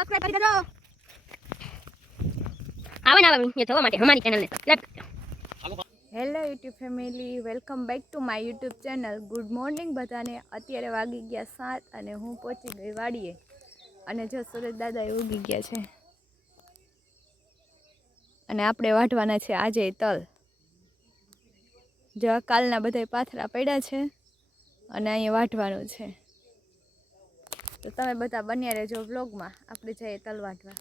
Subscribe કરી દેજો. આવે ને આવે જોવા માટે અમારી ચેનલને સબસ્ક્રાઇબ કરજો. Hello YouTube family, welcome back to my YouTube channel. Good morning બધાને. અત્યારે વાગી ગયા 7 અને હું પહોંચી ગઈ વાડીએ. અને જો સુરજ દાદા એ ઉગી ગયા છે અને આપણે વાઢવાના છે આજે તલ. જો કાલના બધા પાથરા પડ્યા છે અને અહીંયા વાઢવાનું છે. તો તમે બધા બન્યા રહેજો વ્લોગમાં. આપણે જઈએ તલ વાઢવા.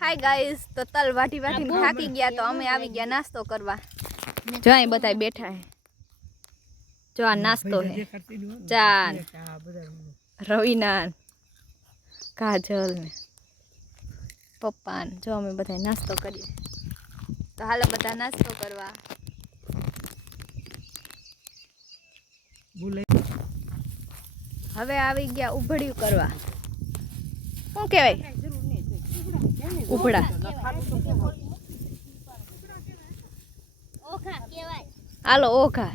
હાય ગાઈસ, તો તલ વાઢી વાઢીને થાકી ગયા તો અમે આવી ગયા નાસ્તો કરવા. જો અહીં બધા બેઠા હે. જો આ નાસ્તો હે. ચા, રવિના, કાજલ ને પપ્પા ને. જો અમે બધા નાસ્તો કરીએ. તો હાલો બધા નાસ્તો કરવા. હવે આવી ગયા ઉભડિયું કરવા. શું કહેવાય? ઉભડા. હાલો ઓખા.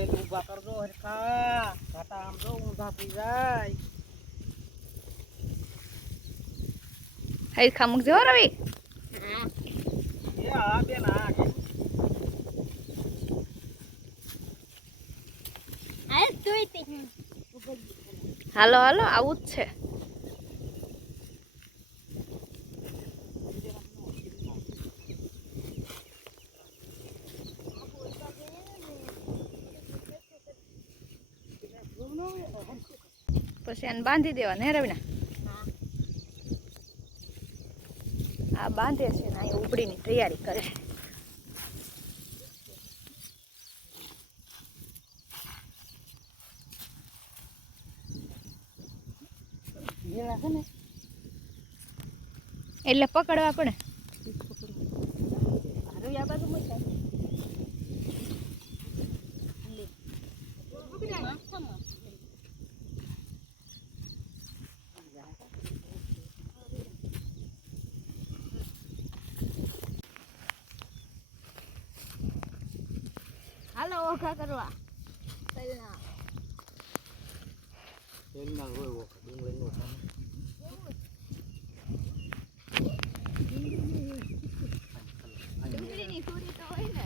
ઊભા કરજો હરખા, ઘાટા આમ જો ઊંધા થઈ જાય. હરખા મૂકજો રવિ. હા બેન, હા હાલો હાલો, આવું જ છે. પછી આને બાંધી દેવાને હે રવિના. આ બાંધે છે ને અહીં ઉપડીની તૈયારી કરે. એટલે પકડવા પડે. હાલો ઓખા કરવા. તેલના હોય ઓખા, ડુંગળીનો ઓખા. ડુંગળીની સુરી તો હોય ને.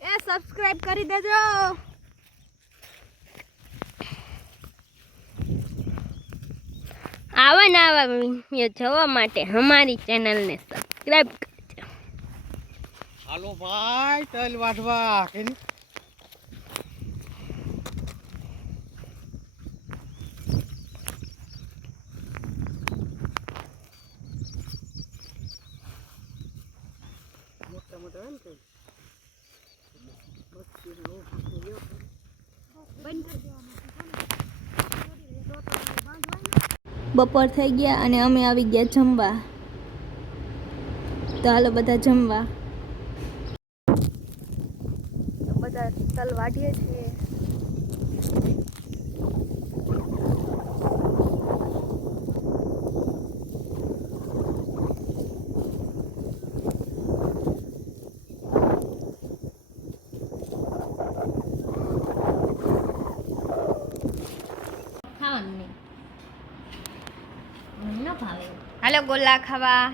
એ સબસ્ક્રાઇબ કરી દેજો. આવા ને આવા વિડીયો જોવા માટે અમારી ચેનલને સબસ્ક્રાઇબ કરજો. હાલો ભાઈ, તલ વાઢવા કે મોટા મોટા હોય ને તલ. બપોર થઈ ગયા અને અમે આવી ગયા જમવા. તો હાલો બધા જમવા. તો બધા તલ વાઢીએ છીએ. હાલો ગોલા ખાવા.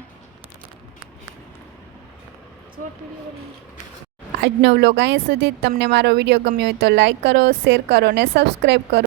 આજનો વ્લોગ અહીંયા સુધી. તમને મારો વિડીયો ગમ્યો હોય તો લાઈક કરો, શેર કરો ને સબસ્ક્રાઈબ કરો.